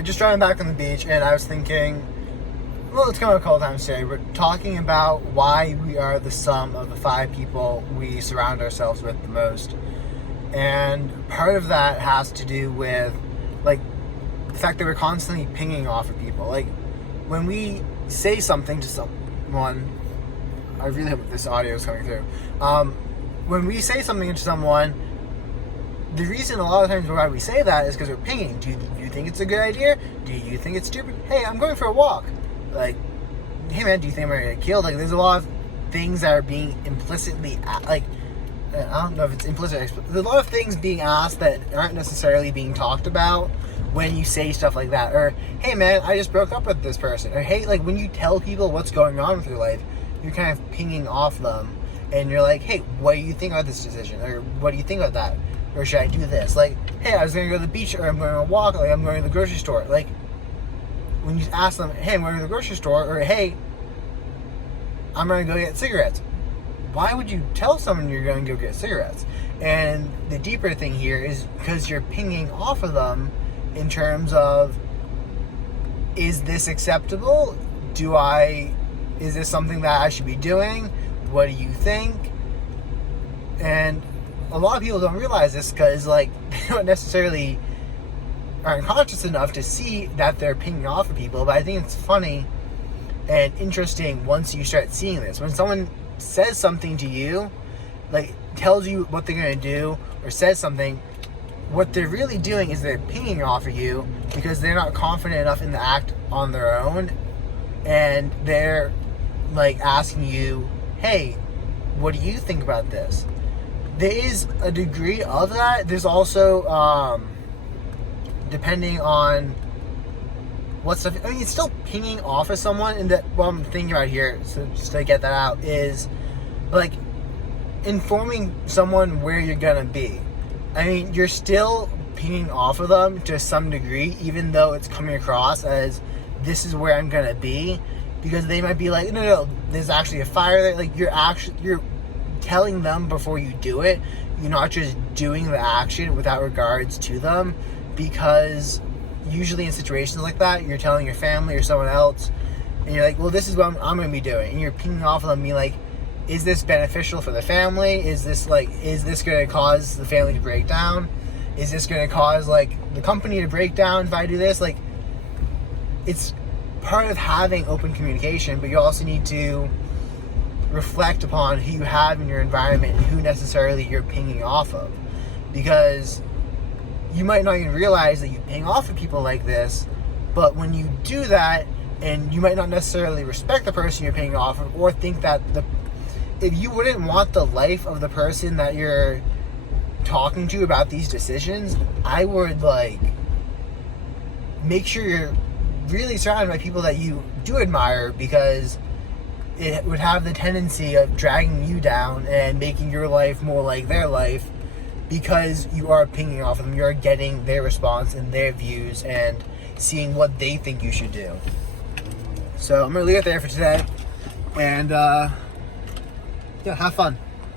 just driving back on the beach, and I was thinking, well, it's come up a couple times today. We're talking about why we are the sum of the 5 people we surround ourselves with the most. And part of that has to do with, like, the fact that we're constantly pinging off of people. Like, when we say something to someone, I really hope this audio is coming through. When we say something to someone, the reason a lot of times why we say that is because we're pinging. Do you think it's a good idea? Do you think it's stupid? Hey, I'm going for a walk. Like, hey man, do you think I'm going to get killed? Like, there's a lot of things that are being implicitly, like, I don't know if it's implicit, there's a lot of things being asked that aren't necessarily being talked about when you say stuff like that. Or, hey man, I just broke up with this person. Or, hey, like, when you tell people what's going on with your life, you're kind of pinging off them. And you're like, hey, what do you think about this decision? Or, what do you think about that? Or, should I do this? Like, hey, I was going to go to the beach, or I'm going to walk, like, I'm going to the grocery store. Like, when you ask them, hey, I'm going to the grocery store, or, hey, I'm going to go get cigarettes. Why would you tell someone you're going to go get cigarettes? And the deeper thing here is because you're pinging off of them in terms of, is this acceptable? Is this something that I should be doing? What do you think? And a lot of people don't realize this because, like, they don't necessarily aren't conscious enough to see that they're pinging off of people. But I think it's funny and interesting once you start seeing this. When someone says something to you, like, tells you what they're going to do, or says something, what they're really doing is they're pinging off of you because they're not confident enough in the act on their own, and they're, like, asking you, hey, what do you think about this? There is a degree of that. There's also, depending on what stuff, I mean, it's still pinging off of someone, and that what I'm thinking about here, so just to get that out, is, like, informing someone where you're gonna be. I mean, you're still pinging off of them to some degree, even though it's coming across as, this is where I'm gonna be, because they might be like, no, there's actually a fire there. Like, you're telling them before you do it. You're not just doing the action without regards to them, because usually in situations like that, you're telling your family or someone else, and you're like, well, this is what I'm going to be doing. And you're pinging off of them, being like, is this beneficial for the family? Is this going to cause the family to break down? Is this going to cause, like, the company to break down if I do this? Like, it's part of having open communication, but you also need to reflect upon who you have in your environment and who necessarily you're pinging off of. Because you might not even realize that you ping off of people like this, but when you do that, and you might not necessarily respect the person you're pinging off of, or think that if you wouldn't want the life of the person that you're talking to about these decisions, I would, like, make sure you're really surrounded by people that you do admire, because it would have the tendency of dragging you down and making your life more like their life, because you are pinging off of them. You're getting their response and their views and seeing what they think you should do. So I'm going to leave it there for today. And, yeah, have fun.